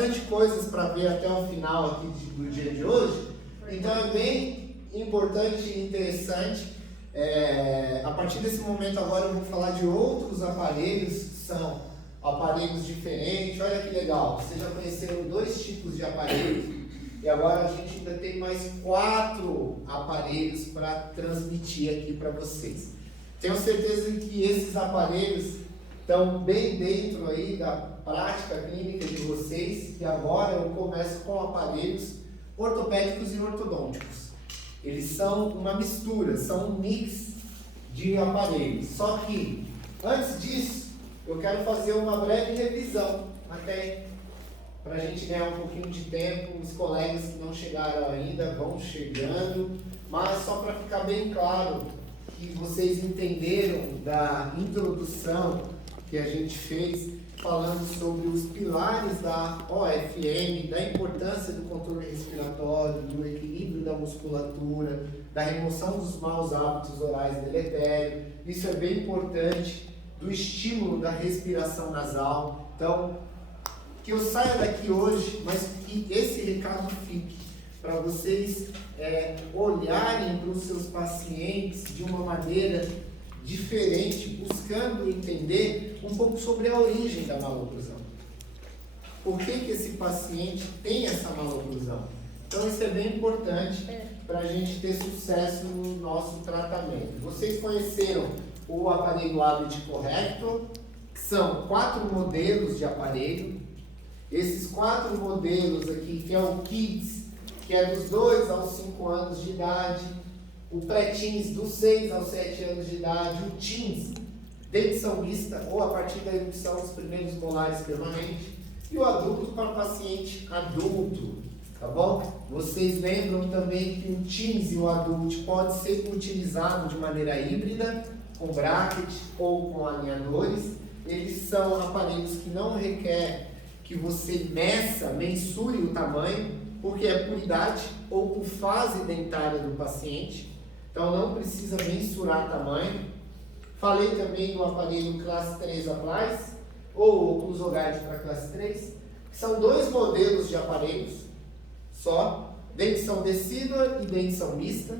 bastante coisas para ver até o final aqui do dia de hoje. Então é bem importante e interessante. A partir desse momento agora eu vou falar de outros aparelhos que são aparelhos diferentes. Olha que legal, vocês já conheceram 2 tipos de aparelhos e agora a gente ainda tem mais 4 aparelhos para transmitir aqui para vocês. Tenho certeza que esses aparelhos estão bem dentro aí da prática clínica de vocês, e agora eu começo com aparelhos ortopédicos e ortodônticos. Eles são uma mistura, são um mix de aparelhos. Só que, antes disso, eu quero fazer uma breve revisão, até para a gente ganhar um pouquinho de tempo. Os colegas que não chegaram ainda vão chegando, mas só para ficar bem claro que vocês entenderam da introdução que a gente fez, falando sobre os pilares da OFM, da importância do controle respiratório, do equilíbrio da musculatura, da remoção dos maus hábitos orais deletérios. Isso é bem importante, do estímulo da respiração nasal. Então, que eu saia daqui hoje, mas que esse recado fique para vocês olharem para os seus pacientes de uma maneira diferente, buscando entender um pouco sobre a origem da maloclusão. Por que esse paciente tem essa maloclusão? Então isso é bem importante para a gente ter sucesso no nosso tratamento. Vocês conheceram o aparelho Abbott Corrector, que são 4 modelos de aparelho. Esses 4 modelos aqui, que é o Kids, que é dos 2 aos 5 anos de idade, o pré-teens dos 6 aos 7 anos de idade, o teens, dentição mista ou a partir da erupção dos primeiros molares permanentes, e o adulto para o paciente adulto, tá bom? Vocês lembram também que o teens e o adulto pode ser utilizado de maneira híbrida, com bracket ou com alinhadores. Eles são aparelhos que não requer que você mensure o tamanho, porque é por idade ou por fase dentária do paciente. Então não precisa mensurar tamanho. Falei também do aparelho Classe 3 Applies, ou Oclusoguide para Classe 3, que são 2 modelos de aparelhos só, dentição decídua e dentição mista,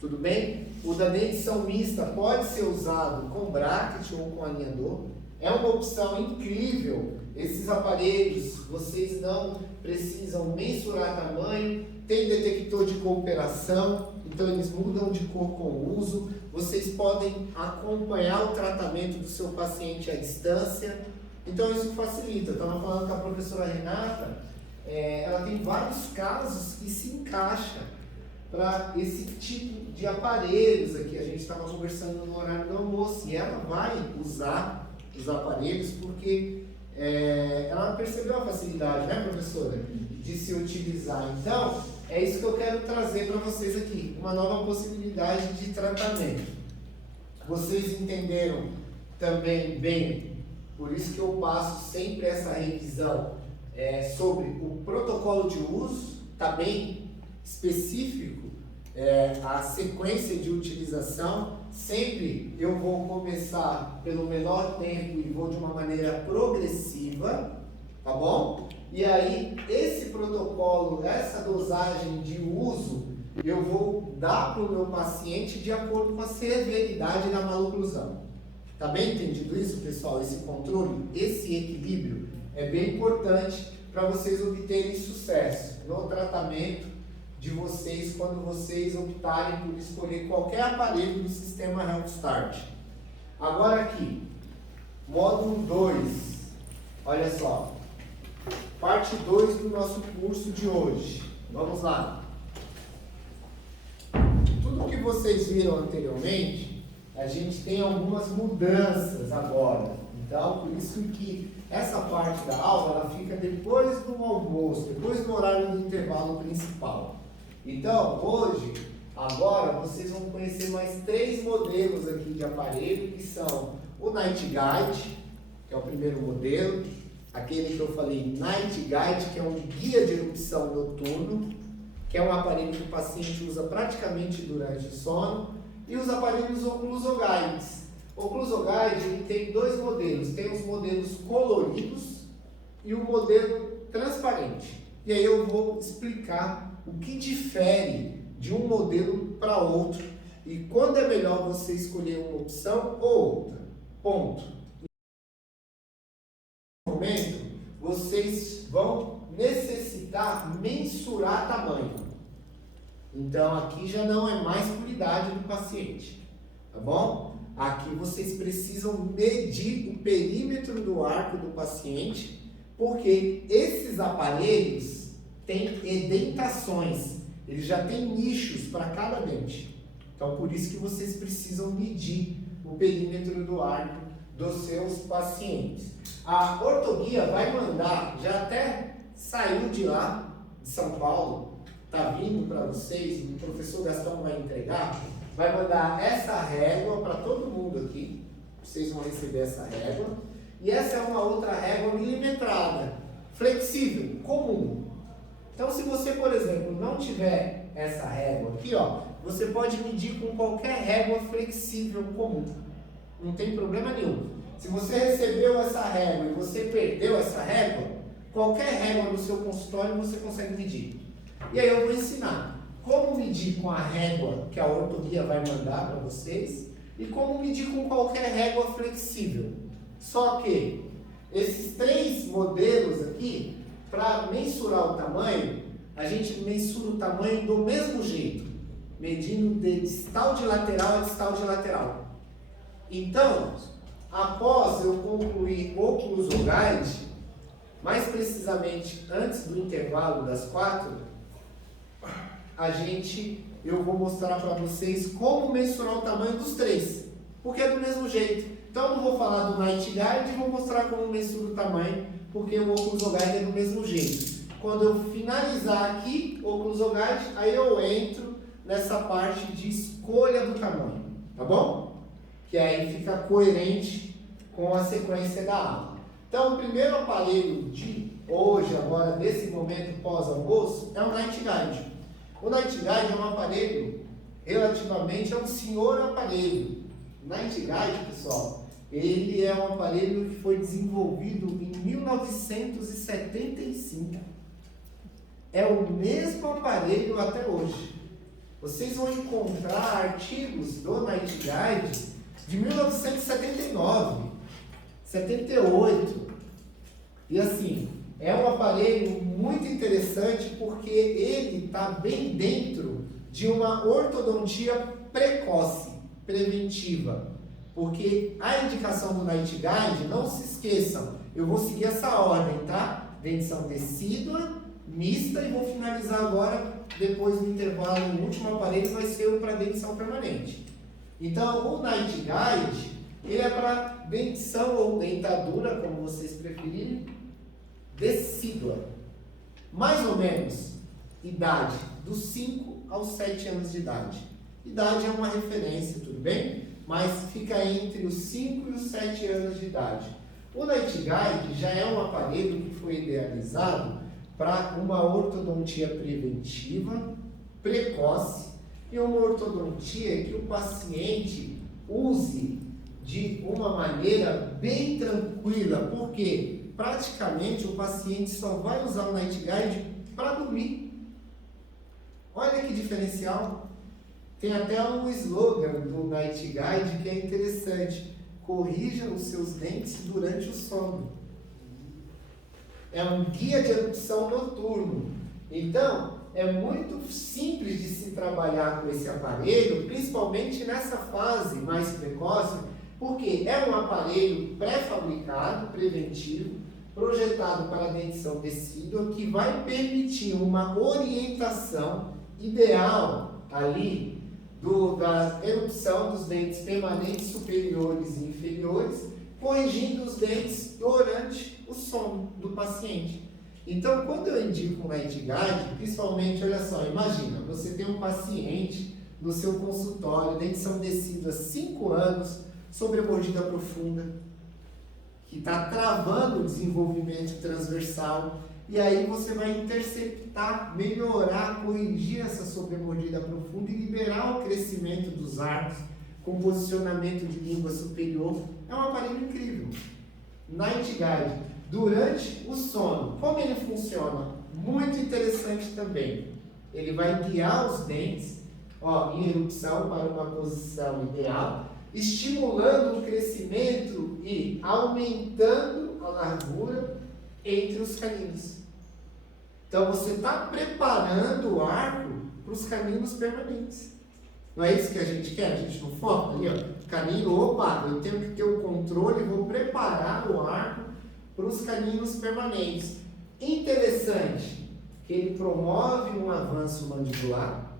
tudo bem? O da dentição mista pode ser usado com bracket ou com alinhador, é uma opção incrível. Esses aparelhos, vocês não precisam mensurar tamanho, tem detector de cooperação, então eles mudam de cor com o uso. Vocês podem acompanhar o tratamento do seu paciente à distância, então isso facilita. Eu estava falando com a professora Renata, ela tem vários casos que se encaixam para esse tipo de aparelhos aqui. A gente estava conversando no horário do almoço e ela vai usar os aparelhos porque ela percebeu a facilidade, né, professora, de se utilizar. Então, é isso que eu quero trazer para vocês aqui, uma nova possibilidade de tratamento. Vocês entenderam também bem, por isso que eu passo sempre essa revisão sobre o protocolo de uso, está bem específico, a sequência de utilização. Sempre eu vou começar pelo menor tempo e vou de uma maneira progressiva, tá bom? E aí, esse protocolo, essa dosagem de uso, eu vou dar para o meu paciente de acordo com a severidade da maloclusão. Tá bem entendido isso, pessoal? Esse controle, esse equilíbrio é bem importante para vocês obterem sucesso no tratamento de vocês quando vocês optarem por escolher qualquer aparelho do sistema Health Start. Agora aqui, módulo 2, olha só, parte 2 do nosso curso de hoje. Vamos lá. Tudo que vocês viram anteriormente, a gente tem algumas mudanças agora. Então, por isso que essa parte da aula ela fica depois do almoço, depois do horário do intervalo principal. Então, hoje, agora, vocês vão conhecer mais 3 modelos aqui de aparelho, que são o Night Guide, que é o primeiro modelo, aquele que eu falei, Night Guide, que é um guia de erupção noturno, que é um aparelho que o paciente usa praticamente durante o sono, e os aparelhos Oclusoguides. O Oclusoguide ele tem 2 modelos, tem os modelos coloridos e o modelo transparente. E aí eu vou explicar o que difere de um modelo para outro e quando é melhor você escolher uma opção ou outra. Ponto. No momento, vocês vão necessitar mensurar tamanho. Então aqui já não é mais por idade do paciente, tá bom? Aqui vocês precisam medir o perímetro do arco do paciente, porque esses aparelhos têm edentações, eles já têm nichos para cada dente. Então por isso que vocês precisam medir o perímetro do arco dos seus pacientes. A ortoguia vai mandar, já até saiu de lá, de São Paulo, está vindo para vocês, o professor Gastão vai entregar, vai mandar essa régua para todo mundo aqui, vocês vão receber essa régua, e essa é uma outra régua milimetrada, flexível, comum. Então se você, por exemplo, não tiver essa régua aqui, ó, você pode medir com qualquer régua flexível comum, não tem problema nenhum. Se você recebeu essa régua e você perdeu essa régua, qualquer régua no seu consultório você consegue medir. E aí eu vou ensinar como medir com a régua que a ortoguia vai mandar para vocês e como medir com qualquer régua flexível. Só que esses três modelos aqui, para mensurar o tamanho, a gente mensura o tamanho do mesmo jeito, medindo de distal de lateral a distal de lateral. Então, após eu concluir oclusoguide, mais precisamente antes do intervalo das 4, eu vou mostrar para vocês como mensurar o tamanho dos três, porque é do mesmo jeito. Então eu não vou falar do Night Guide e vou mostrar como mensura o tamanho, porque o oclusoguide é do mesmo jeito. Quando eu finalizar aqui o oclusoguide, aí eu entro nessa parte de escolha do tamanho, tá bom? Que aí fica coerente com a sequência da aula. Então, o primeiro aparelho de hoje, agora nesse momento pós-almoço, é o Night Guide. O Night Guide é um aparelho relativamente a um senhor aparelho. O Night Guide, pessoal, ele é um aparelho que foi desenvolvido em 1975. É o mesmo aparelho até hoje. Vocês vão encontrar artigos do Night Guide de 1979, 78. E assim, é um aparelho muito interessante porque ele está bem dentro de uma ortodontia precoce, preventiva. Porque a indicação do Night Guide, não se esqueçam, eu vou seguir essa ordem, tá? Dentição decídua, mista e vou finalizar agora, depois do intervalo, o último aparelho vai ser o para dentição permanente. Então, o Night Guide, ele é para dentição ou dentadura, como vocês preferirem, decídua. Mais ou menos, idade, dos 5 aos 7 anos de idade. Idade é uma referência, tudo bem? Mas fica entre os 5 e os 7 anos de idade. O Night Guide já é um aparelho que foi idealizado para uma ortodontia preventiva, precoce, e uma ortodontia que o paciente use de uma maneira bem tranquila, porque praticamente o paciente só vai usar o Night Guide para dormir. Olha que diferencial! Tem até um slogan do Night Guide que é interessante: corrija os seus dentes durante o sono. É um guia de erupção noturno. Então, é muito simples de se trabalhar com esse aparelho, principalmente nessa fase mais precoce, porque é um aparelho pré-fabricado, preventivo, projetado para a dentição decídua, que vai permitir uma orientação ideal ali da erupção dos dentes permanentes superiores e inferiores, corrigindo os dentes durante o sono do paciente. Então, quando eu indico um Night Guide, principalmente, olha só, imagina, você tem um paciente no seu consultório, dentição decídua, 5 anos, sobremordida profunda, que está travando o desenvolvimento transversal, e aí você vai interceptar, melhorar, corrigir essa sobremordida profunda e liberar o crescimento dos arcos com posicionamento de língua superior. É um aparelho incrível. Night Guide. durante o sono. Como ele funciona? Muito interessante também. Ele vai guiar os dentes, em erupção para uma posição ideal, estimulando o crescimento e aumentando a largura entre os caninos. Então você está preparando o arco para os caninos permanentes. Não é isso que a gente quer? A gente não foca ali, canino, eu tenho que ter o controle, vou preparar o arco para os caninos permanentes. Interessante que ele promove um avanço mandibular.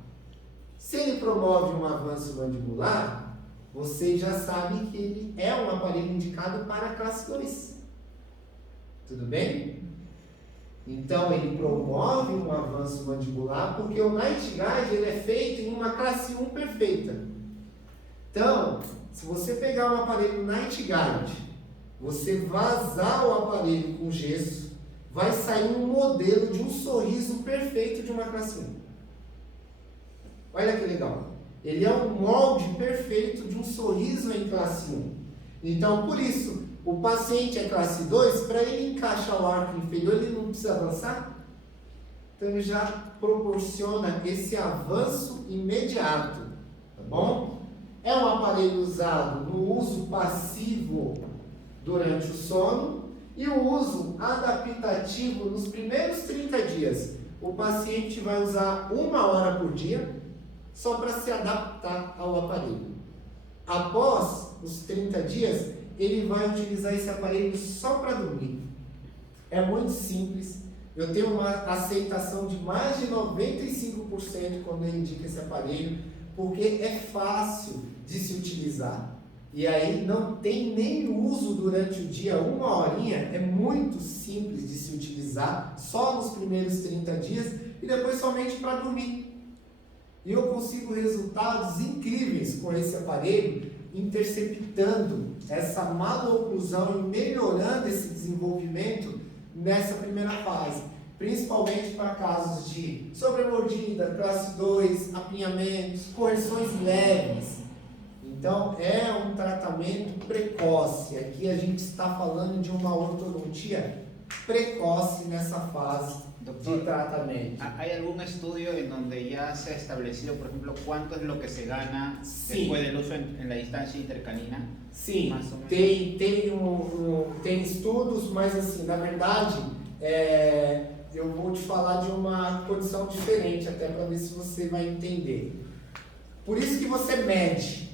Se ele promove um avanço mandibular, você já sabe que ele é um aparelho indicado para a classe 2. Tudo bem? Então ele promove um avanço mandibular porque o Night Guard ele é feito em uma classe 1 perfeita. Então, se você pegar um aparelho Night Guard, você vazar o aparelho com gesso, vai sair um modelo de um sorriso perfeito de uma classe 1. Olha que legal. Ele é um molde perfeito de um sorriso em classe 1. Então, por isso, o paciente é classe 2, para ele encaixar o arco inferior, ele não precisa avançar. Então, ele já proporciona esse avanço imediato. Tá bom? É um aparelho usado no uso passivo durante o sono e o uso adaptativo nos primeiros 30 dias. O paciente vai usar 1 hora por dia só para se adaptar ao aparelho. Após os 30 dias, ele vai utilizar esse aparelho só para dormir. É muito simples. Eu tenho uma aceitação de mais de 95% quando eu indico esse aparelho, porque é fácil de se utilizar. E aí não tem nem uso durante o dia, 1 horinha, é muito simples de se utilizar, só nos primeiros 30 dias e depois somente para dormir. E eu consigo resultados incríveis com esse aparelho, interceptando essa maloclusão e melhorando esse desenvolvimento nessa primeira fase. Principalmente para casos de sobremordida, classe 2, apinhamentos, correções leves. Então, é um tratamento precoce. Aqui a gente está falando de uma ortodontia precoce nessa fase de tratamento. ¿Hay algún estudio en donde ya se ha establecido, por ejemplo, cuánto es lo que se gana después del uso en la distancia intercanina? Sim, tem estudos, mas assim, na verdade, eu vou te falar de uma condição diferente, até para ver se você vai entender. Por isso que você mede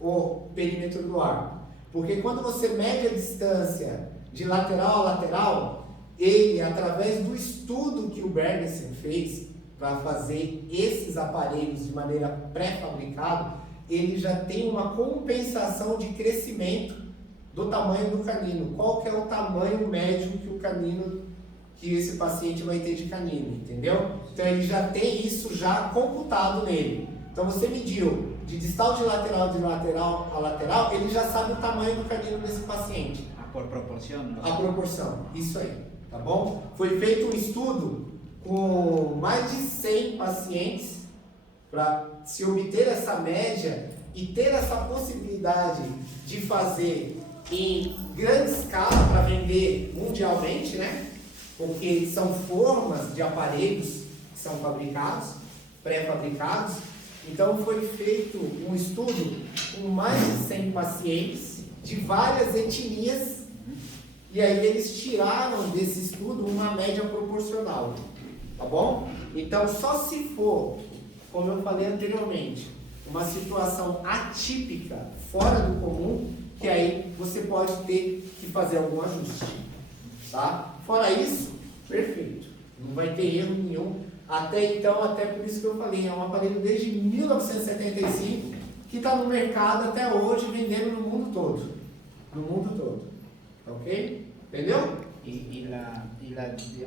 o perímetro do arco, porque quando você mede a distância de lateral a lateral, ele, através do estudo que o Bergersen fez para fazer esses aparelhos de maneira pré-fabricada, ele já tem uma compensação de crescimento do tamanho do canino. Qual que é o tamanho médio que esse paciente vai ter de canino, entendeu? Então ele já tem isso já computado nele. Então você mediu de distal de lateral a lateral, ele já sabe o tamanho do canino desse paciente. Por proporção, não? A proporção, isso aí. Tá bom? Foi feito um estudo com mais de 100 pacientes para se obter essa média e ter essa possibilidade de fazer em grande escala para vender mundialmente, né? Porque são formas de aparelhos que são fabricados, pré-fabricados. Então foi feito um estudo com mais de 100 pacientes de várias etnias. E aí eles tiraram desse estudo uma média proporcional, tá bom? Então só se for, como eu falei anteriormente, uma situação atípica, fora do comum, que aí você pode ter que fazer algum ajuste, tá? Fora isso, perfeito, não vai ter erro nenhum. Até então, até por isso que eu falei, é um aparelho desde 1975 que está no mercado até hoje, vendendo no mundo todo. No mundo todo. Ok? Entendeu?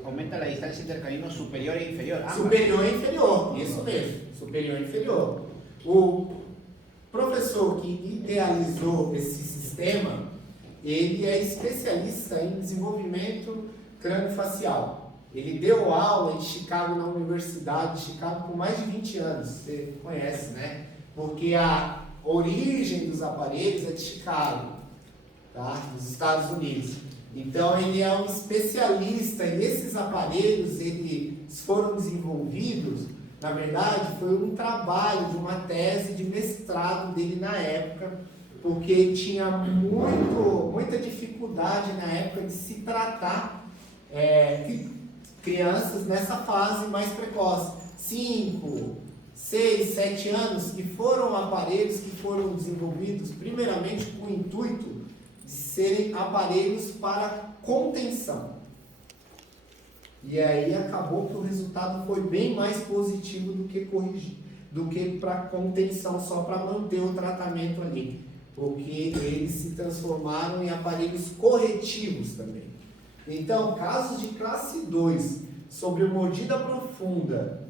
Aumenta la distancia intercanino superior e inferior. Superior e inferior, isso mesmo. Superior e inferior. O professor que idealizou esse sistema, ele é especialista em desenvolvimento crâniofacial. Ele deu aula em Chicago, na Universidade de Chicago, por mais de 20 anos. Você conhece, né? Porque a origem dos aparelhos é de Chicago, tá? Dos Estados Unidos. Então ele é um especialista e esses aparelhos eles foram desenvolvidos, na verdade foi um trabalho de uma tese de mestrado dele na época, porque tinha muita dificuldade na época de se tratar crianças nessa fase mais precoce, 5, 6, 7 anos, que foram aparelhos que foram desenvolvidos primeiramente com o intuito de serem aparelhos para contenção. E aí acabou que o resultado foi bem mais positivo do que corrigir, do que para contenção, só para manter o tratamento ali, porque eles se transformaram em aparelhos corretivos também. Então, casos de classe 2 sobre mordida profunda,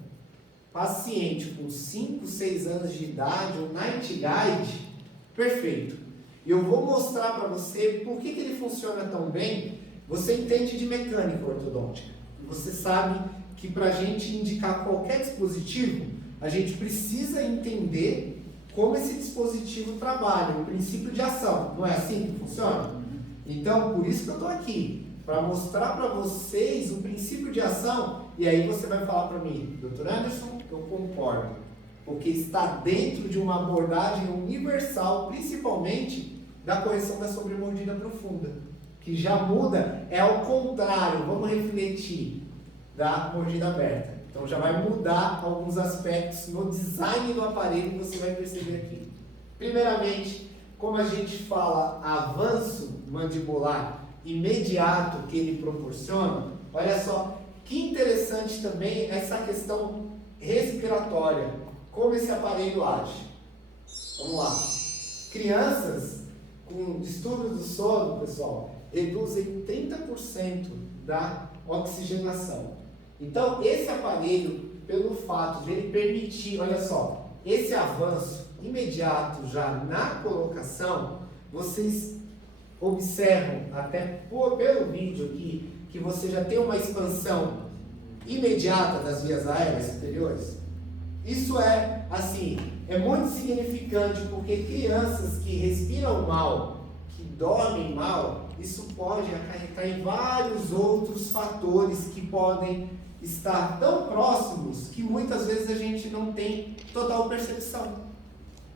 paciente com 5, 6 anos de idade, o Night Guide, perfeito. E eu vou mostrar para você por que ele funciona tão bem. Você entende de mecânica ortodôntica. Você sabe que para a gente indicar qualquer dispositivo, a gente precisa entender como esse dispositivo trabalha, o princípio de ação. Não é assim que funciona? Então, por isso que eu estou aqui, para mostrar para vocês o princípio de ação, e aí você vai falar para mim, Dr. Anderson, eu concordo, porque está dentro de uma abordagem universal, principalmente da correção da sobremordida profunda, que já muda, é ao contrário, vamos refletir, da mordida aberta. Então já vai mudar alguns aspectos no design do aparelho, você vai perceber aqui. Primeiramente, como a gente fala avanço mandibular imediato que ele proporciona, olha só, que interessante também essa questão respiratória, como esse aparelho age. Vamos lá. Crianças com distúrbio do sono, pessoal, reduzem 30% da oxigenação. Então, esse aparelho, pelo fato de ele permitir, olha só, esse avanço imediato já na colocação, vocês observam até pelo vídeo aqui, que você já tem uma expansão imediata das vias aéreas superiores. Isso é, assim, é muito significante, porque crianças que respiram mal, que dormem mal, isso pode acarretar em vários outros fatores que podem estar tão próximos que muitas vezes a gente não tem total percepção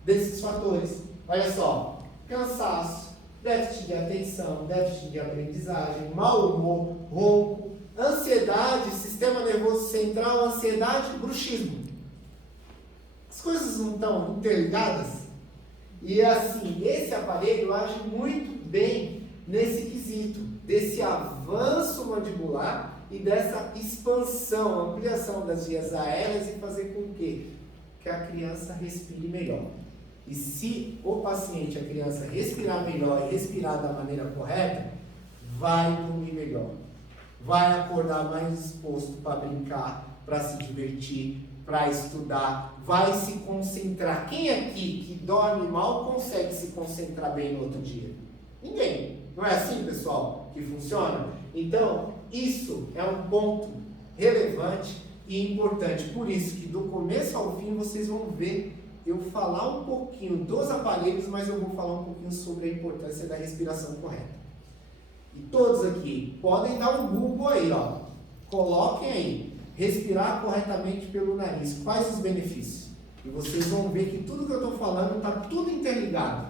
desses fatores. Olha só, cansaço, déficit de atenção, déficit de aprendizagem, mau humor, ronco, ansiedade, sistema nervoso central, ansiedade e bruxismo. As coisas não estão interligadas? E assim, esse aparelho age muito bem nesse quesito, desse avanço mandibular e dessa expansão, ampliação das vias aéreas e fazer com que a criança respire melhor. E se o paciente, a criança, respirar melhor e respirar da maneira correta, vai dormir melhor. Vai acordar mais disposto para brincar, para se divertir, para estudar, vai se concentrar. Quem aqui que dorme mal consegue se concentrar bem no outro dia? Ninguém. Não é assim, pessoal, que funciona? Então, isso é um ponto relevante e importante. Por isso que do começo ao fim vocês vão ver eu falar um pouquinho dos aparelhos, mas eu vou falar um pouquinho sobre a importância da respiração correta. E todos aqui podem dar um Google aí, ó. Coloquem aí, respirar corretamente pelo nariz. Quais os benefícios? E vocês vão ver que tudo que eu estou falando está tudo interligado.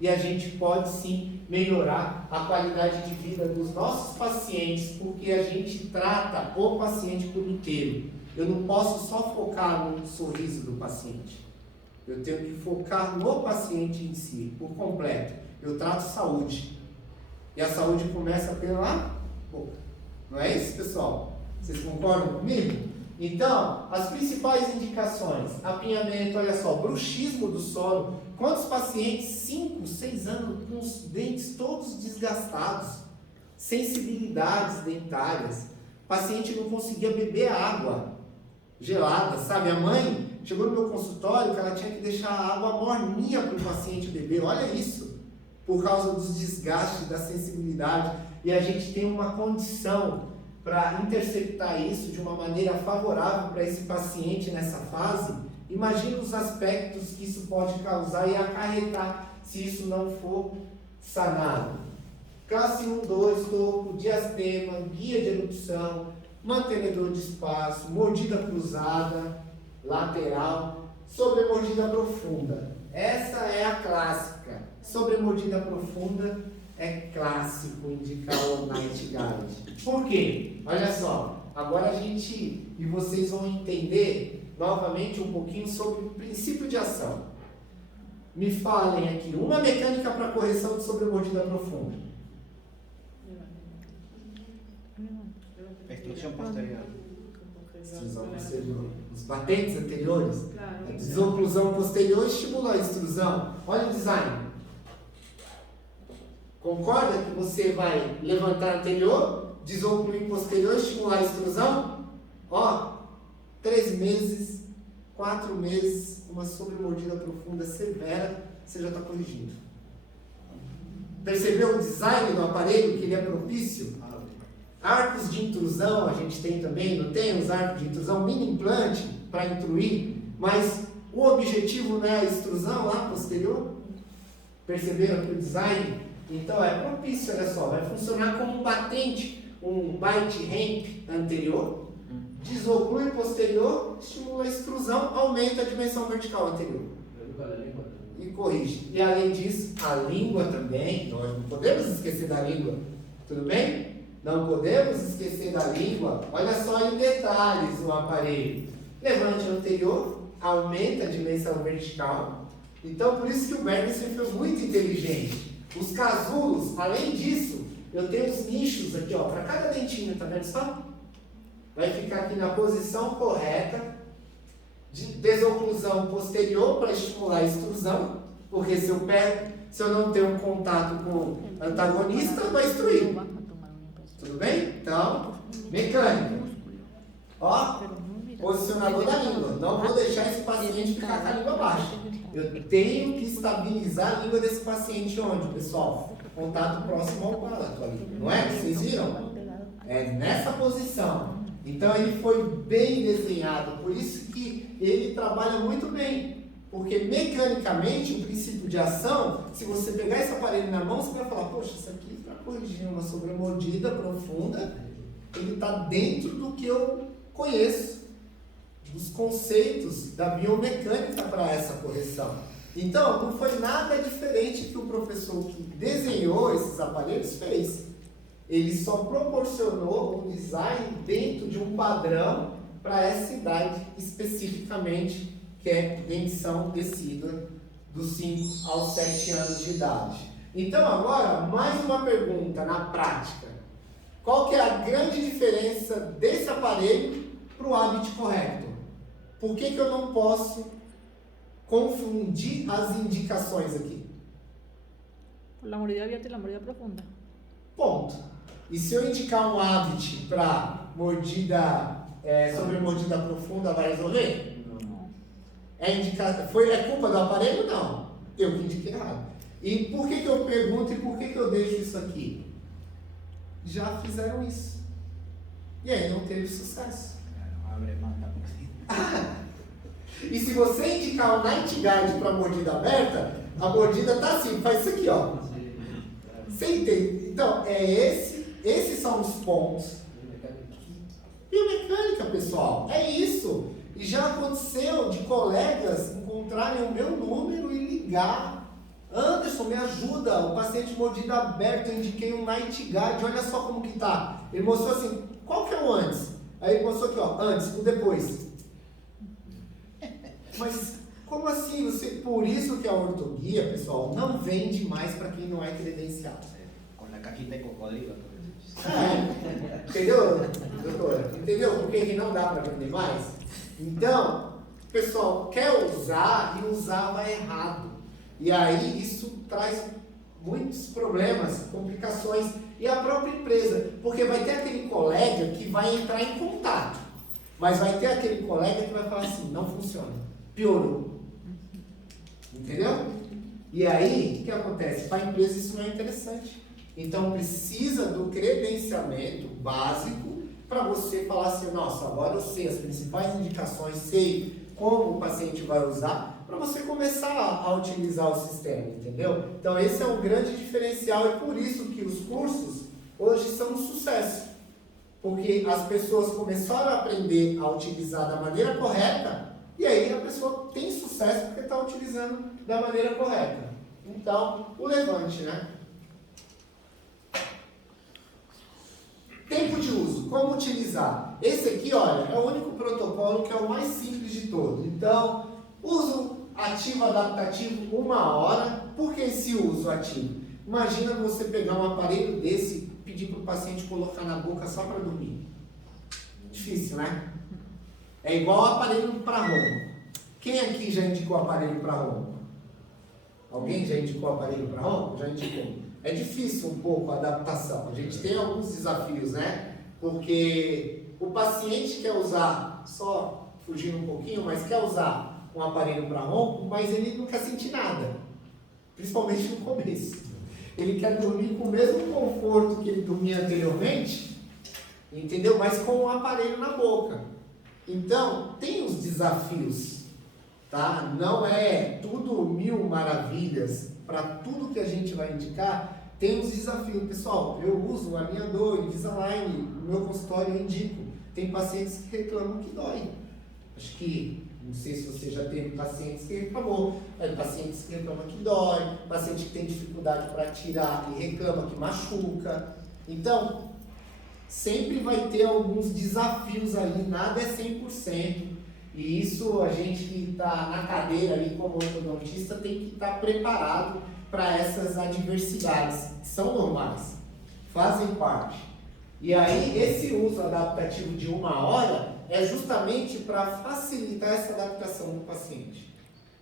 E a gente pode sim melhorar a qualidade de vida dos nossos pacientes, porque a gente trata o paciente por inteiro. Eu não posso só focar no sorriso do paciente. Eu tenho que focar no paciente em si, por completo. Eu trato saúde. E a saúde começa pela boca. Não é isso, pessoal? Vocês concordam comigo? Então, as principais indicações: apinhamento, olha só, bruxismo do sono. Quantos pacientes, 5, 6 anos, com os dentes todos desgastados, sensibilidades dentárias, o paciente não conseguia beber água gelada, sabe? A mãe chegou no meu consultório que ela tinha que deixar a água morninha para o paciente beber, olha isso, por causa dos desgastes, da sensibilidade, e a gente tem uma condição para interceptar isso de uma maneira favorável para esse paciente nessa fase. Imagina os aspectos que isso pode causar e acarretar se isso não for sanado. classe 1, 2, topo, diastema, guia de erupção, mantenedor de espaço, mordida cruzada, lateral, sobremordida profunda. Essa é a clássica. Sobremordida profunda é clássico indicar o night guide. Por quê? Olha só, agora a gente e vocês vão entender novamente um pouquinho sobre o princípio de ação. Me falem aqui, uma mecânica para correção de sobremordida profunda. Extrusión posterior. Extrusão posterior. Os batentes anteriores. A desoclusão posterior estimula a extrusão. Olha o design. Concorda que você vai levantar anterior, desocluir posterior, estimular a extrusão? Ó, 3 meses, 4 meses, uma sobremordida profunda severa, você já está corrigindo. Percebeu o design do aparelho, que ele é propício? Arcos de intrusão a gente tem também, não tem os arcos de intrusão, mini implante para intruir, mas o objetivo não é a extrusão lá posterior? Perceberam que o design, então é propício, olha só, vai funcionar como um batente, um bite ramp anterior, desoclui posterior, estimula a extrusão, aumenta a dimensão vertical anterior. E corrige. E além disso, a língua também, nós não podemos esquecer da língua, tudo bem? Não podemos esquecer da língua. Olha só em detalhes o aparelho. Levante anterior, aumenta a dimensão vertical. Então, por isso que o Bergson foi muito inteligente. Os casulos, além disso, eu tenho os nichos aqui, ó, para cada dentinho, tá vendo só? Vai ficar aqui na posição correta de desoclusão posterior para estimular a extrusão, porque se eu não tenho um contato com o antagonista, vai extruir. Tudo bem? Então, mecânica. Ó, posicionador da língua. Não vou deixar esse paciente ficar com a língua baixa. Eu tenho que estabilizar a língua desse paciente onde, pessoal? Contato próximo ao palato ali. Não é? Vocês viram? É nessa posição. Então ele foi bem desenhado. Por isso que ele trabalha muito bem. Porque mecanicamente, o princípio de ação, se você pegar esse aparelho na mão, você vai falar, poxa, isso aqui está corrigindo uma sobremordida profunda, ele está dentro do que eu conheço, dos conceitos da biomecânica para essa correção. Então, não foi nada diferente que o professor que desenhou esses aparelhos fez. Ele só proporcionou um design dentro de um padrão para essa idade especificamente, que é dentição decídua dos 5 aos 7 anos de idade. Então agora, mais uma pergunta na prática. Qual que é a grande diferença desse aparelho para o hábito correto? Por que eu não posso confundir as indicações aqui? La mordida abierta e la mordida profunda. Ponto. E se eu indicar um hábito para mordida, sobremordida profunda, vai resolver? É culpa do aparelho? Não. Eu que indiquei errado. E por que eu pergunto e por que eu deixo isso aqui? Já fizeram isso. E aí não teve sucesso. E se você indicar o Night Guide para mordida aberta, a mordida tá assim, faz isso aqui, ó. Você entende? Então, esses são os pontos. Biomecânica, pessoal, é isso. E já aconteceu de colegas encontrarem o meu número e ligar. Anderson, me ajuda, o paciente mordida aberta, eu indiquei um Night Guide, olha só como que tá. Ele mostrou assim, qual que é o antes? Aí ele mostrou aqui, ó, antes, o depois. Mas, como assim? Por isso que a ortoguia, pessoal, não vende mais para quem não é credenciado. Com a cajita de cocodrilo. Entendeu, doutora? Entendeu por que não dá para vender mais? Então, pessoal, quer usar e usar vai errado. E aí isso traz muitos problemas, complicações e a própria empresa. Porque vai ter aquele colega que vai entrar em contato, mas vai ter aquele colega que vai falar assim, não funciona, piorou. Entendeu? E aí, o que acontece? Para a empresa isso não é interessante. Então precisa do credenciamento básico para você falar assim, nossa, agora eu sei as principais indicações, sei como o paciente vai usar, para você começar a utilizar o sistema, entendeu? Então esse é um grande diferencial e por isso que os cursos hoje são um sucesso. Porque as pessoas começaram a aprender a utilizar da maneira correta e aí a pessoa tem sucesso porque está utilizando da maneira correta. Então, o levante, né? Tempo de uso, como utilizar? Esse aqui, olha, é o único protocolo que é o mais simples de todos. Então, uso ativo adaptativo 1 hora. Por que esse uso ativo? Imagina você pegar um aparelho desse e pedir para o paciente colocar na boca só para dormir. Difícil, né? É igual aparelho para ronco. Quem aqui já indicou aparelho para ronco? Alguém já indicou aparelho para ronco? Já indicou. É difícil um pouco a adaptação. A gente tem alguns desafios, né? Porque o paciente quer usar, só fugindo um pouquinho, mas quer usar um aparelho para ronco, mas ele não quer sentir nada. Principalmente no começo. Ele quer dormir com o mesmo conforto que ele dormia anteriormente, entendeu? Mas com o aparelho na boca. Então, tem os desafios, tá? Não é tudo mil maravilhas. Para tudo que a gente vai indicar, tem uns desafios. Pessoal, eu uso o alinhador, Invisalign, no meu consultório eu indico. Tem pacientes que reclamam que dói. Acho que, não sei se você já teve pacientes que reclamou, pacientes que reclamam que dói, paciente que tem dificuldade para tirar e reclama que machuca. Então, sempre vai ter alguns desafios ali, nada é 100%. E isso a gente que está na cadeira ali como ortodontista tem que estar preparado para essas adversidades, que são normais, fazem parte. E aí esse uso adaptativo de 1 hora é justamente para facilitar essa adaptação do paciente.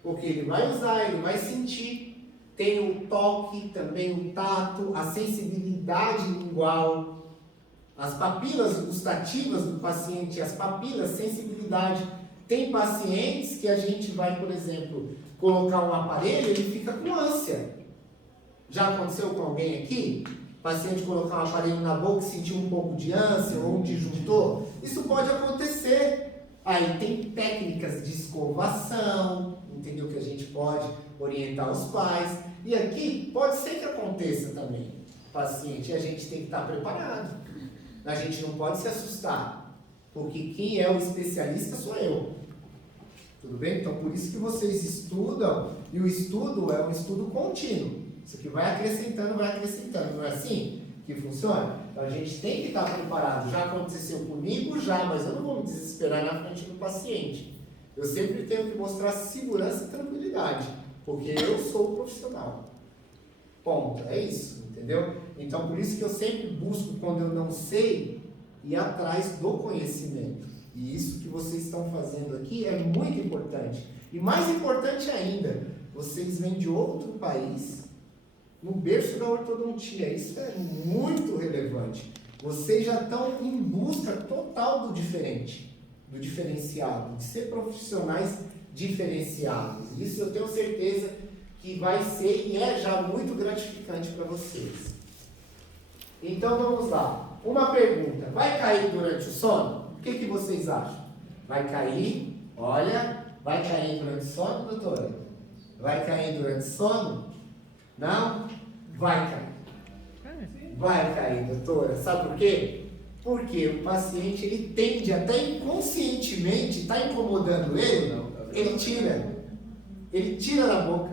Porque ele vai usar, ele vai sentir, tem o toque, também o tato, a sensibilidade lingual, as papilas gustativas do paciente, as papilas, sensibilidade. Tem pacientes que a gente vai, por exemplo, colocar um aparelho e ele fica com ânsia. Já aconteceu com alguém aqui? O paciente colocar um aparelho na boca e sentir um pouco de ânsia ou um disjuntor? Isso pode acontecer. Aí tem técnicas de escovação, entendeu? Que a gente pode orientar os pais. E aqui pode ser que aconteça também, paciente. E a gente tem que estar preparado. A gente não pode se assustar, porque quem é o especialista sou eu. Tudo bem? Então, por isso que vocês estudam, e o estudo é um estudo contínuo. Isso aqui vai acrescentando, não é assim que funciona? Então, a gente tem que estar preparado. Já aconteceu comigo? Já, mas eu não vou me desesperar na frente do paciente. Eu sempre tenho que mostrar segurança e tranquilidade, porque eu sou o profissional. Ponto. É isso, entendeu? Então, por isso que eu sempre busco, quando eu não sei, ir atrás do conhecimento. E isso que vocês estão fazendo aqui é muito importante. E mais importante ainda, vocês vêm de outro país, no berço da ortodontia. Isso é muito relevante. Vocês já estão em busca total do diferente, do diferenciado, de ser profissionais diferenciados. Isso eu tenho certeza que vai ser e é já muito gratificante para vocês. Então vamos lá. Uma pergunta: vai cair durante o sono? O que vocês acham? Vai cair? Olha, vai cair durante o sono, doutora? Vai cair durante o sono? Não? Vai cair. Vai cair, doutora. Sabe por quê? Porque o paciente, ele tende até inconscientemente, está incomodando ele, ele tira. Ele tira da boca.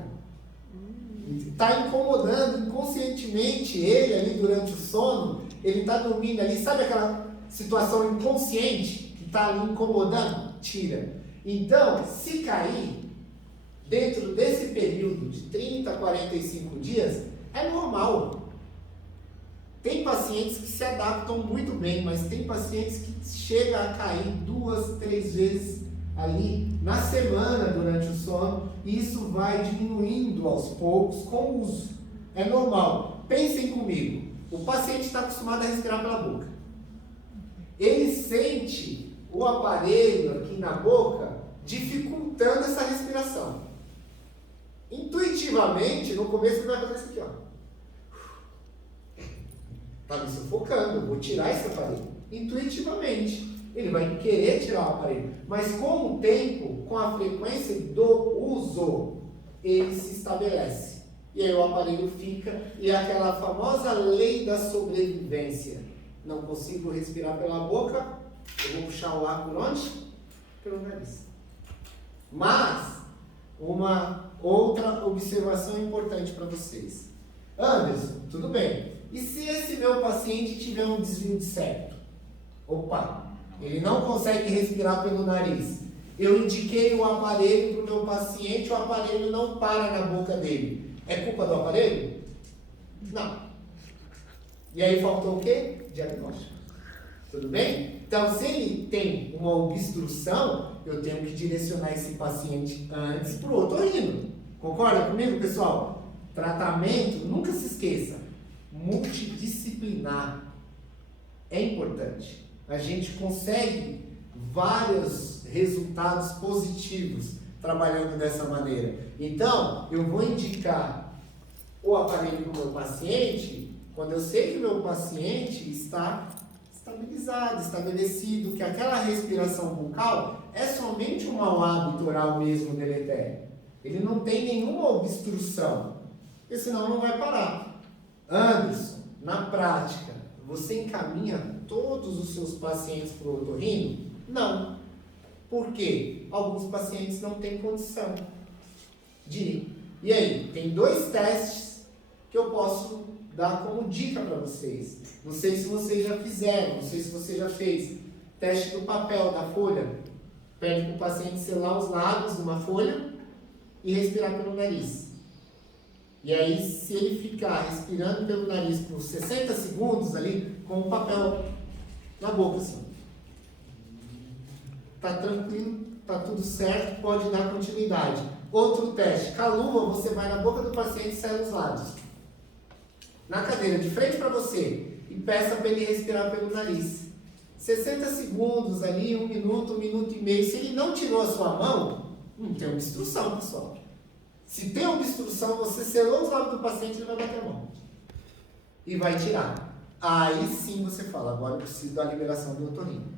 Está incomodando inconscientemente ele ali durante o sono, ele está dormindo ali, sabe aquela situação inconsciente que está ali incomodando? Tira. Então, se cair, dentro desse período de 30 a 45 dias, é normal. Tem pacientes que se adaptam muito bem, mas tem pacientes que chegam a cair 2, 3 vezes ali na semana durante o sono, e isso vai diminuindo aos poucos com o uso. É normal. Pensem comigo, o paciente está acostumado a respirar pela boca. Ele sente o aparelho aqui na boca dificultando essa respiração. Intuitivamente, no começo ele vai fazer isso aqui, ó. Está me sufocando, vou tirar esse aparelho. Intuitivamente. ele vai querer tirar o aparelho. Mas com o tempo, com a frequência do uso, ele se estabelece. E aí o aparelho fica, e é aquela famosa lei da sobrevivência. Não consigo respirar pela boca, eu vou puxar o ar por onde? Pelo nariz. Mas, uma outra observação importante para vocês. Anderson, tudo bem. E se esse meu paciente tiver um desvio de septo? Opa, ele não consegue respirar pelo nariz. Eu indiquei o aparelho para o meu paciente, o aparelho não para na boca dele. É culpa do aparelho? Não. E aí faltou o quê? Diagnóstico. Tudo bem? Então, se ele tem uma obstrução, eu tenho que direcionar esse paciente antes para o otorrino. Concorda comigo, pessoal? Tratamento, nunca se esqueça, multidisciplinar é importante. A gente consegue vários resultados positivos trabalhando dessa maneira. Então, eu vou indicar o aparelho para o meu paciente quando eu sei que o meu paciente está estabilizado, estabelecido, que aquela respiração bucal é somente um mau hábito oral mesmo deletério. Ele não tem nenhuma obstrução, porque senão não vai parar. Anderson, na prática, você encaminha todos os seus pacientes para o otorrino? Não. Por quê? Alguns pacientes não têm condição de ir. E aí, tem 2 testes que eu posso dar como dica para vocês. Não sei se vocês já fizeram, não sei se você já fez. Teste do papel, da folha. Pede para o paciente selar os lábios numa folha e respirar pelo nariz. E aí, se ele ficar respirando pelo nariz por 60 segundos ali, com o papel na boca, assim. Tá tranquilo, tá tudo certo, pode dar continuidade. Outro teste, com a luva, você vai na boca do paciente e sela os lábios. Na cadeira, de frente para você, e peça para ele respirar pelo nariz. 60 segundos ali, 1 minuto, 1 minuto e meio. Se ele não tirou a sua mão, não tem obstrução, pessoal. Se tem obstrução, você selou os lábios do paciente, ele vai bater a mão. E vai tirar. Aí sim você fala, agora eu preciso da liberação do otorrino.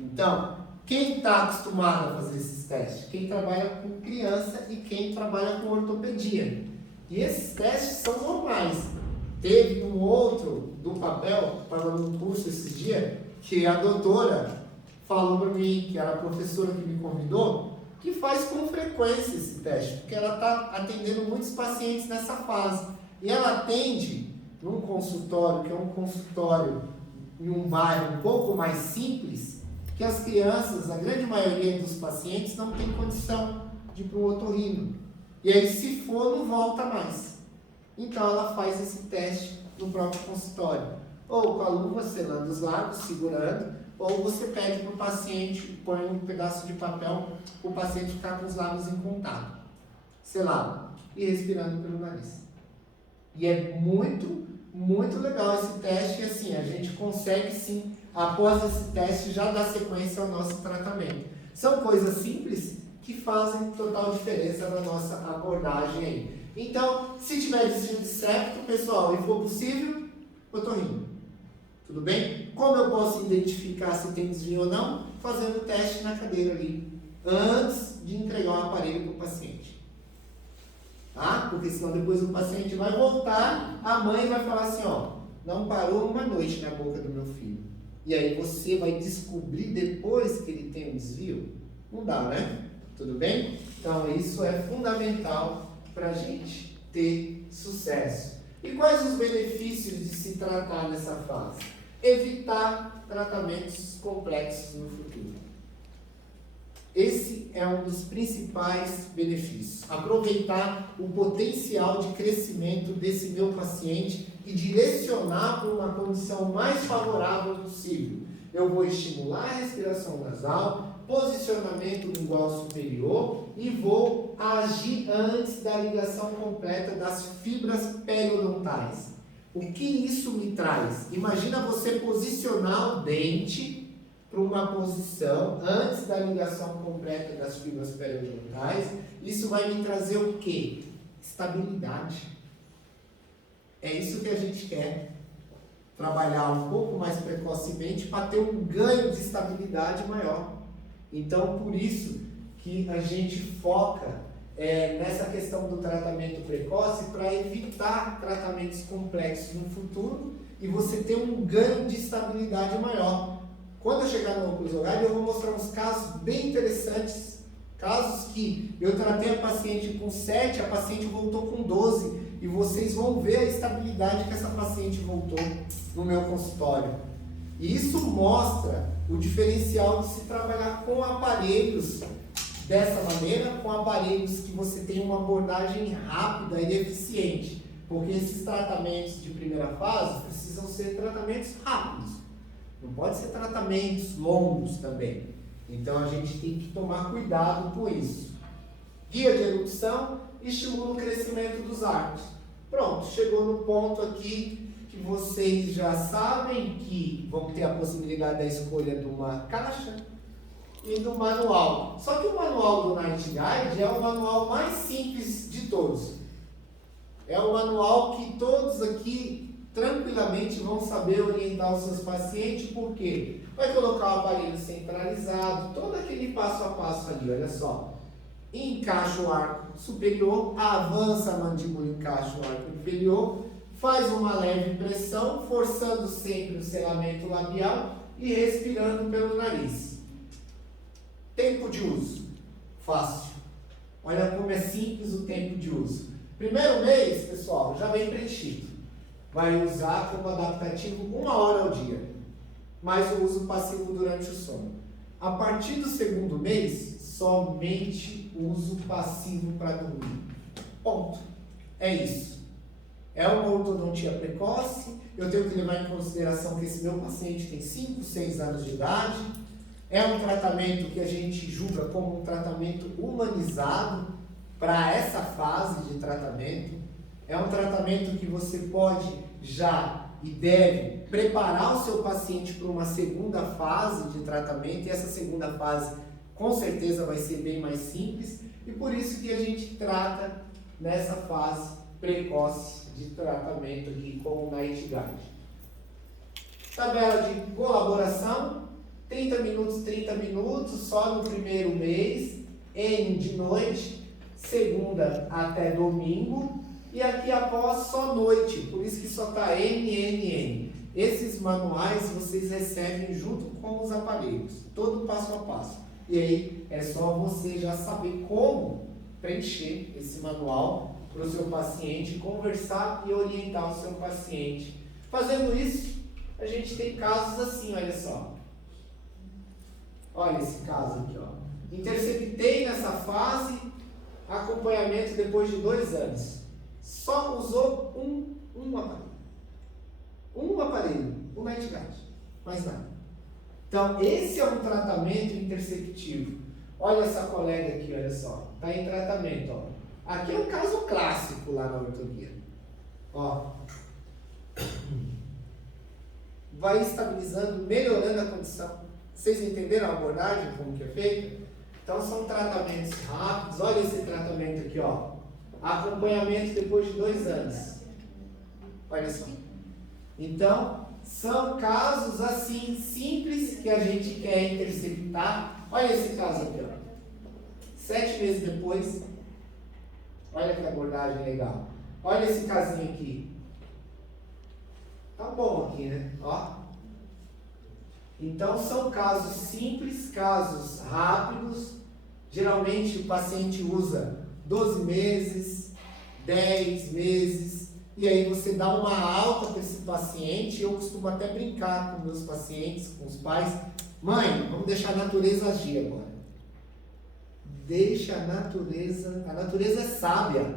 Então, quem está acostumado a fazer esses testes? Quem trabalha com criança e quem trabalha com ortopedia. E esses testes são normais. Teve um outro do papel, falando no curso esses dias, que a doutora falou para mim, que era a professora que me convidou, que faz com frequência esse teste, porque ela está atendendo muitos pacientes nessa fase. E ela atende num consultório, que é um consultório em um bairro um pouco mais simples, que as crianças, a grande maioria dos pacientes, não tem condição de ir para o otorrino. E aí, se for, não volta mais. Então, ela faz esse teste no próprio consultório. Ou com a luva selando os lábios, segurando, ou você pede para o paciente, põe um pedaço de papel para o paciente ficar com os lábios em contato, selado, e respirando pelo nariz. E é muito, muito legal esse teste, e assim, a gente consegue sim, após esse teste, já dar sequência ao nosso tratamento. São coisas simples que fazem total diferença na nossa abordagem aí. Então, se tiver desvio de septo, pessoal, e for possível, otorrino. Tudo bem? Como eu posso identificar se tem desvio ou não? Fazendo o teste na cadeira ali, antes de entregar o aparelho para o paciente. Tá? Porque senão depois o paciente vai voltar, a mãe vai falar assim, ó, não parou uma noite na boca do meu filho. E aí você vai descobrir depois que ele tem um desvio? Não dá, né? Tudo bem? Então isso é fundamental para a gente ter sucesso. E quais os benefícios de se tratar nessa fase? Evitar tratamentos complexos no futuro. Esse é um dos principais benefícios. Aproveitar o potencial de crescimento desse meu paciente e direcionar para uma condição mais favorável possível. Eu vou estimular a respiração nasal, posicionamento lingual superior e vou agir antes da ligação completa das fibras periodontais. O que isso me traz? Imagina você posicionar o dente para uma posição antes da ligação completa das fibras periodontais. Isso vai me trazer o quê? Estabilidade. É isso que a gente quer. trabalhar um pouco mais precocemente para ter um ganho de estabilidade maior. Então, por isso que a gente foca nessa questão do tratamento precoce para evitar tratamentos complexos no futuro e você ter um ganho de estabilidade maior. Quando eu chegar no oclusogard, eu vou mostrar uns casos bem interessantes, casos que eu tratei a paciente com 7, a paciente voltou com 12, e vocês vão ver a estabilidade que essa paciente voltou no meu consultório. E isso mostra o diferencial de se trabalhar com aparelhos dessa maneira, com aparelhos que você tem uma abordagem rápida e eficiente, porque esses tratamentos de primeira fase precisam ser tratamentos rápidos, não pode ser tratamentos longos também. Então a gente tem que tomar cuidado com isso. Guia de eructação estimula o crescimento dos arcos. Pronto, chegou no ponto aqui que vocês já sabem que vão ter a possibilidade da escolha de uma caixa e do manual. Só que o manual do Night Guide é o manual mais simples de todos. É o manual que todos aqui tranquilamente vão saber orientar os seus pacientes, porque vai colocar o aparelho centralizado, todo aquele passo a passo ali, olha só. Encaixa o arco superior, avança a mandíbula, encaixa o arco inferior, faz uma leve pressão, forçando sempre o selamento labial e respirando pelo nariz. Tempo de uso, fácil. Olha como é simples o tempo de uso. Primeiro mês, pessoal, já vem preenchido. Vai usar como adaptativo 1 hora ao dia, mais o uso passivo durante o sono. A partir do segundo mês, somente uso passivo para dormir. Ponto. É isso. É uma ortodontia precoce, eu tenho que levar em consideração que esse meu paciente tem 5, 6 anos de idade. É um tratamento que a gente julga como um tratamento humanizado para essa fase de tratamento. É um tratamento que você pode já e deve preparar o seu paciente para uma segunda fase de tratamento, e essa segunda fase com certeza vai ser bem mais simples, e por isso que a gente trata nessa fase precoce de tratamento aqui com o Night Guide. Tabela de colaboração, 30 minutos, só no primeiro mês, N de noite, segunda até domingo, e aqui após só noite, por isso que só está N. Esses manuais vocês recebem junto com os aparelhos, todo passo a passo. E aí é só você já saber como preencher esse manual para o seu paciente, conversar e orientar o seu paciente. Fazendo isso, a gente tem casos assim, olha só. Olha esse caso aqui, ó. Interceptei nessa fase, acompanhamento depois de 2 anos. Só usou um aparelho. Um aparelho, o Night Guide, mais nada. Então, esse é um tratamento interceptivo. Olha essa colega aqui, olha só. Está em tratamento, ó. Aqui é um caso clássico lá na ortoguia. Ó. Vai estabilizando, melhorando a condição. Vocês entenderam a abordagem, como que é feita? Então, são tratamentos rápidos. Olha esse tratamento aqui, ó. Acompanhamento depois de 2 anos. Olha só. Então, são casos assim, simples, que a gente quer interceptar. Olha esse caso aqui, ó. 7 meses depois. Olha que abordagem legal. Olha esse casinho aqui. Tá bom aqui, né? Ó. Então, são casos simples, casos rápidos. Geralmente, o paciente usa 12 meses, 10 meses, e aí você dá uma alta para esse paciente. Eu costumo até brincar com meus pacientes, com os pais. Mãe, vamos deixar a natureza agir agora. Deixa a natureza é sábia,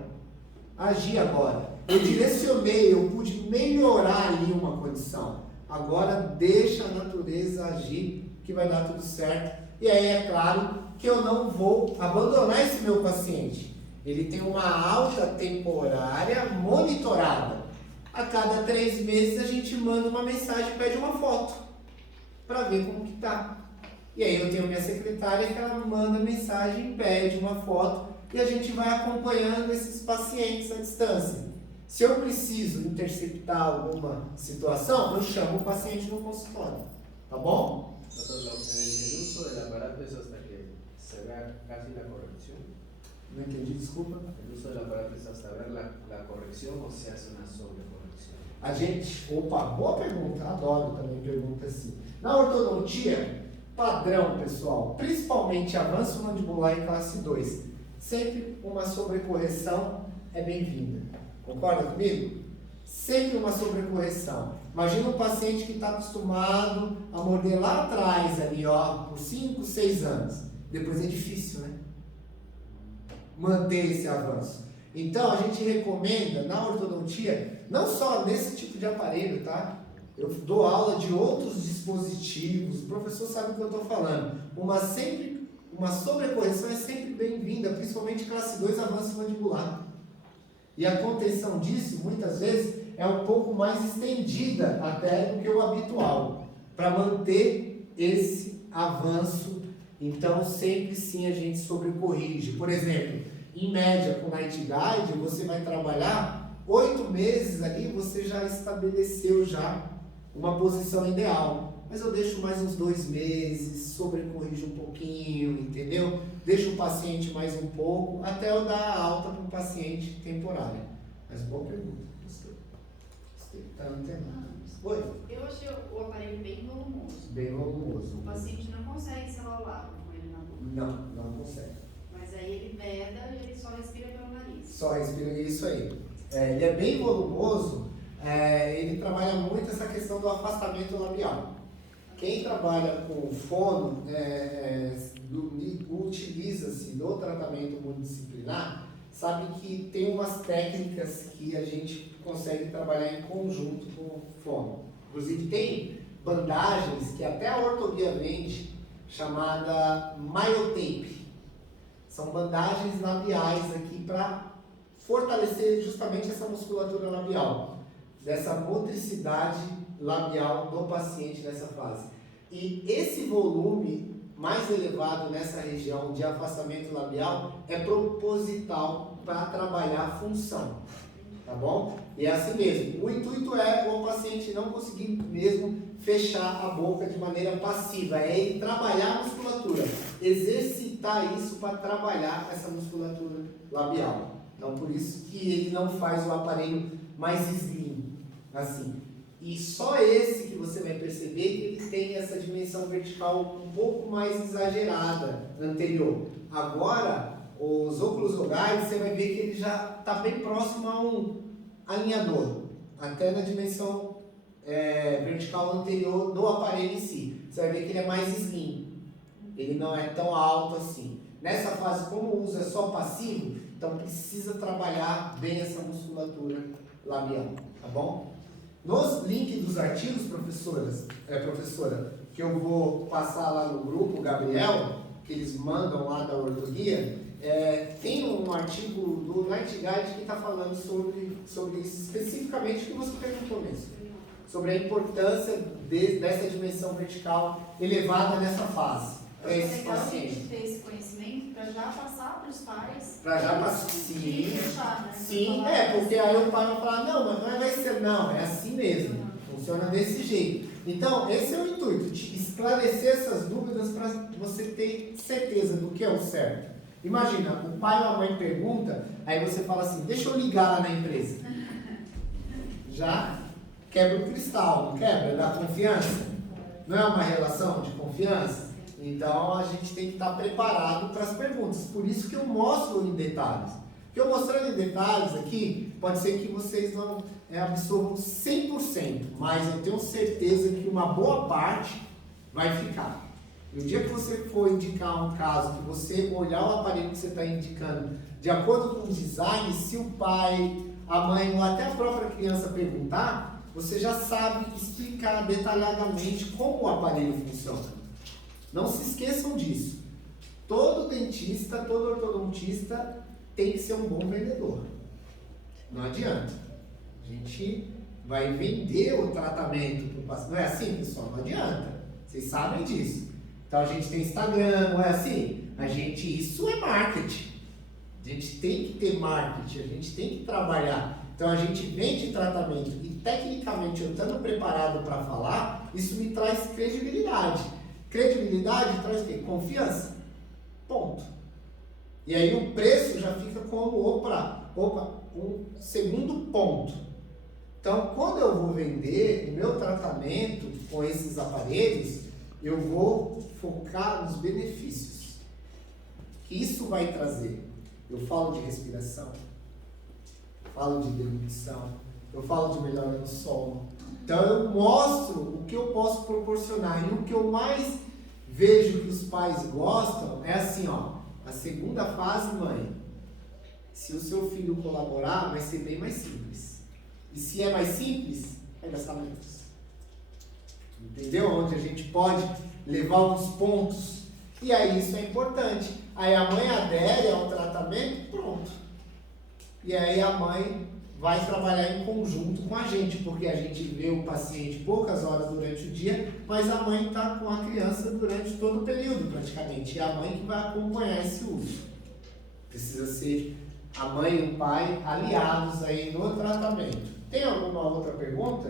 agir agora. Eu direcionei, eu pude melhorar ali uma condição. Agora deixa a natureza agir, que vai dar tudo certo. E aí é claro que eu não vou abandonar esse meu paciente. Ele tem uma alta temporária monitorada. A cada 3 meses a gente manda uma mensagem, pede uma foto, para ver como que tá. E aí eu tenho minha secretária que ela manda mensagem, pede uma foto, e a gente vai acompanhando esses pacientes à distância. Se eu preciso interceptar alguma situação, eu chamo o paciente no consultório, tá bom? Doctor, el uso del aparato es hasta que se vea casi la corrección. Não entendi, desculpa. El uso del aparato es hasta ver la corrección o se hace una sobrecorrección. A gente, opa, boa pergunta, adoro também pergunta assim. Na ortodontia, padrão, pessoal, principalmente avanço mandibular em classe 2, sempre uma sobrecorreção é bem-vinda. Concorda comigo? Sempre uma sobrecorreção. Imagina um paciente que está acostumado a morder lá atrás, ali, ó, por 5, 6 anos. Depois é difícil, né? Manter esse avanço. Então, a gente recomenda na ortodontia, não só nesse tipo de aparelho, tá? Eu dou aula de outros dispositivos, o professor sabe o que eu estou falando. Uma sobrecorreção é sempre bem-vinda, principalmente classe 2 avanço mandibular. E a contenção disso, muitas vezes, é um pouco mais estendida até do que o habitual, para manter esse avanço. Então, sempre sim a gente sobrecorrige. Por exemplo, em média, com Night Guide, você vai trabalhar 8 meses ali, você já estabeleceu já uma posição ideal. Mas eu deixo mais uns 2 meses, sobrecorrijo um pouquinho, entendeu? Deixo o paciente mais um pouco, até eu dar a alta para o paciente temporário. Mas boa pergunta. Gostei. Tá entendendo? Oi? Eu achei o aparelho bem volumoso. Bem volumoso. O paciente não consegue ser ao lado com ele na boca. Não consegue. Mas aí ele veda e ele só respira pelo nariz. Só respira isso aí. Ele é bem volumoso, ele trabalha muito essa questão do afastamento labial. Quem trabalha com fono, utiliza-se do tratamento multidisciplinar, sabe que tem umas técnicas que a gente consegue trabalhar em conjunto com o fono. Inclusive tem bandagens que até a ortoguia vende, chamada myotape. São bandagens labiais aqui para fortalecer justamente essa musculatura labial, dessa motricidade labial do paciente nessa fase. E esse volume mais elevado nessa região de afastamento labial é proposital para trabalhar a função, tá bom? E é assim mesmo. O intuito é o paciente não conseguir mesmo fechar a boca de maneira passiva, é ele trabalhar a musculatura, exercitar isso para trabalhar essa musculatura labial. Então, por isso que ele não faz o aparelho mais slim, assim. E só esse que você vai perceber que ele tem essa dimensão vertical um pouco mais exagerada anterior. Agora, os oclusogais, você vai ver que ele já está bem próximo a um alinhador, até na dimensão vertical anterior do aparelho em si. Você vai ver que ele é mais slim, ele não é tão alto assim. Nessa fase, como o uso é só passivo, então precisa trabalhar bem essa musculatura labial, tá bom? Nos links dos artigos, professora, que eu vou passar lá no grupo, Gabriel, que eles mandam lá da ortoguia, tem um artigo do Night Guide que está falando sobre isso, especificamente o que você perguntou mesmo, sobre a importância dessa dimensão vertical elevada nessa fase. Para É esses legal a pacientes. gente ter esse conhecimento para já passar para os pais. Para já passar, E sim. deixar, né? Sim, Falar, porque aí o pai vai falar, não, mas não vai ser, não, é assim mesmo, funciona desse jeito. Então, esse é o intuito, de esclarecer essas dúvidas para você ter certeza do que é o certo. Imagina, o pai ou a mãe pergunta, aí você fala assim, deixa eu ligar lá na empresa. Já quebra o cristal, não quebra? Dá confiança? Não é uma relação de confiança? Então, a gente tem que estar preparado para as perguntas. Por isso que eu mostro em detalhes. Porque eu mostrando em detalhes aqui, pode ser que vocês não absorvam 100%, mas eu tenho certeza que uma boa parte vai ficar. E o dia que você for indicar um caso, que você olhar o aparelho que você está indicando, de acordo com o design, se o pai, a mãe ou até a própria criança perguntar, você já sabe explicar detalhadamente como o aparelho funciona. Não se esqueçam disso. Todo dentista, todo ortodontista tem que ser um bom vendedor. Não adianta. A gente vai vender o tratamento para o paciente. Não é assim, pessoal? Não adianta. Vocês sabem disso. Então a gente tem Instagram, não é assim? Isso é marketing. A gente tem que ter marketing, a gente tem que trabalhar. Então a gente vem de tratamento e tecnicamente eu estando preparado para falar, isso me traz credibilidade. Credibilidade traz o quê? Confiança. Ponto. E aí o preço já fica como, um segundo ponto. Então, quando eu vou vender o meu tratamento com esses aparelhos, eu vou focar nos benefícios que isso vai trazer. Eu falo de respiração, falo de deglutição, eu falo de melhora no sono. Então, eu mostro o que eu posso proporcionar. E o que eu mais vejo que os pais gostam é assim, ó. A segunda fase, mãe, se o seu filho colaborar, vai ser bem mais simples. E se é mais simples, vai gastar menos. Entendeu? Onde a gente pode levar alguns pontos. E aí isso é importante. Aí a mãe adere ao tratamento, pronto. E aí a mãe vai trabalhar em conjunto com a gente, porque a gente vê o paciente poucas horas durante o dia, mas a mãe está com a criança durante todo o período, praticamente. E a mãe que vai acompanhar esse uso. Precisa ser a mãe e o pai aliados aí no tratamento. Tem alguma outra pergunta?